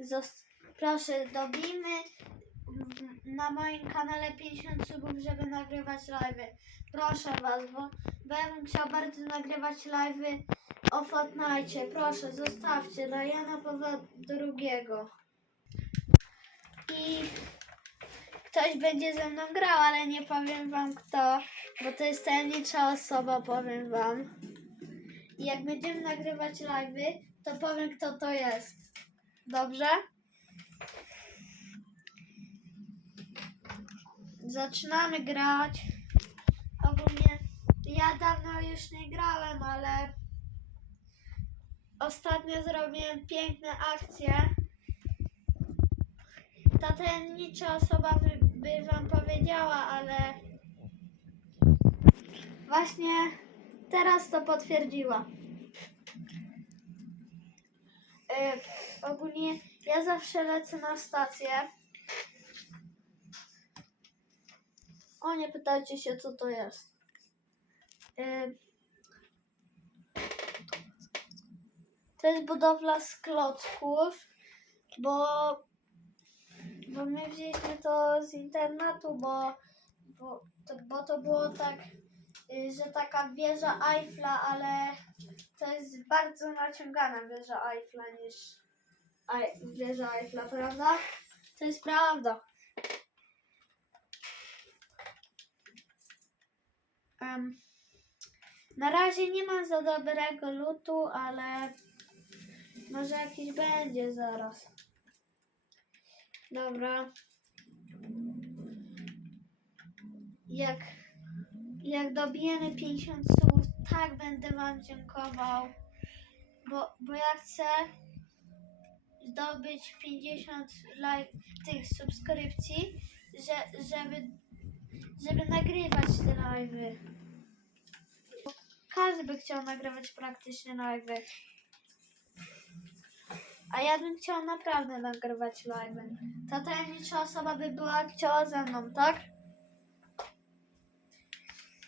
zos- proszę, dobijmy na moim kanale 50 subów, żeby nagrywać live'y. Proszę was, bo, bym chciał bardzo nagrywać live'y o Fortnite. Proszę, zostawcie dla Jana Pawła II. I ktoś będzie ze mną grał, ale nie powiem wam kto, bo to jest tajemnicza osoba, powiem wam. I jak będziemy nagrywać live'y, to powiem kto to jest. Dobrze? Zaczynamy grać. Ogólnie ja dawno już nie grałem, ale ostatnio zrobiłem piękne akcje. Ta tajemnicza osoba by, by wam powiedziała, ale właśnie teraz to potwierdziła. Y, ogólnie ja zawsze lecę na stację. O, nie pytajcie się, co to jest. Y, to jest budowla z klocków, bo, bo my wzięliśmy to z internetu, bo, bo, to, bo to było tak, y, że taka wieża Eiffla, ale to jest bardzo naciągana wieża Eiffla niż wieża Eiffla, prawda? To jest prawda. Em, na razie nie mam za dobrego lutu, ale może jakiś będzie zaraz. Dobra. Jak, jak dobijemy 50 słów, tak będę Wam dziękował, bo, bo ja chcę zdobyć 50 lajk, tych subskrypcji, że, żeby, żeby nagrywać te live'y. Każdy by chciał nagrywać praktycznie live'y. A ja bym chciał naprawdę nagrywać live'y. Ta tajemnicza osoba by była chciała ze mną, tak?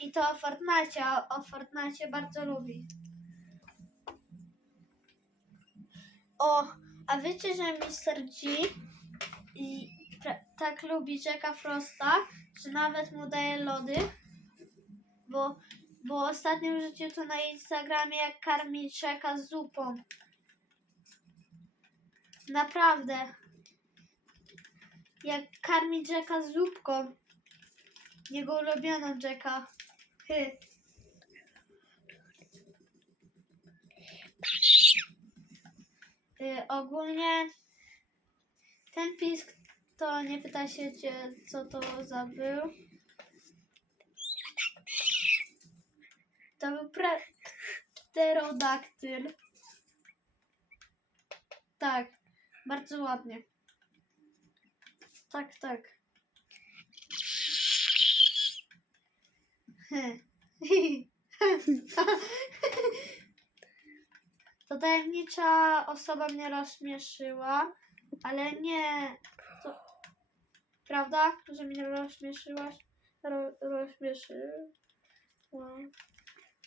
I to o Fortnite, o Fortnite bardzo lubi. O, a wiecie, że Mr. G i tak lubi Jacka Frosta, że nawet mu daje lody? Bo, bo ostatnio wrzucił to na Instagramie, jak karmi Jacka zupą. Naprawdę. Jak karmi Jacka zupką. Jego ulubioną Jacka. Y, ogólnie ten pisk to nie pyta się cię, co to za był. To był pterodaktyl. Tak, bardzo ładnie. Tak, tak. To tajemnicza osoba mnie rozśmieszyła, ale nie. To... Prawda, że mnie rozśmieszyłaś? Ro, rozśmieszyła.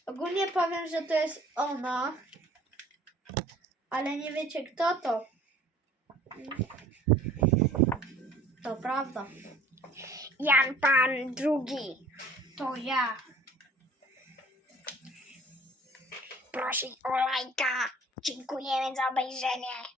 Ogólnie powiem, że to jest ona, ale nie wiecie kto to. To prawda. Jan Pan drugi To ja. prosi o lajka. Dziękujemy za obejrzenie.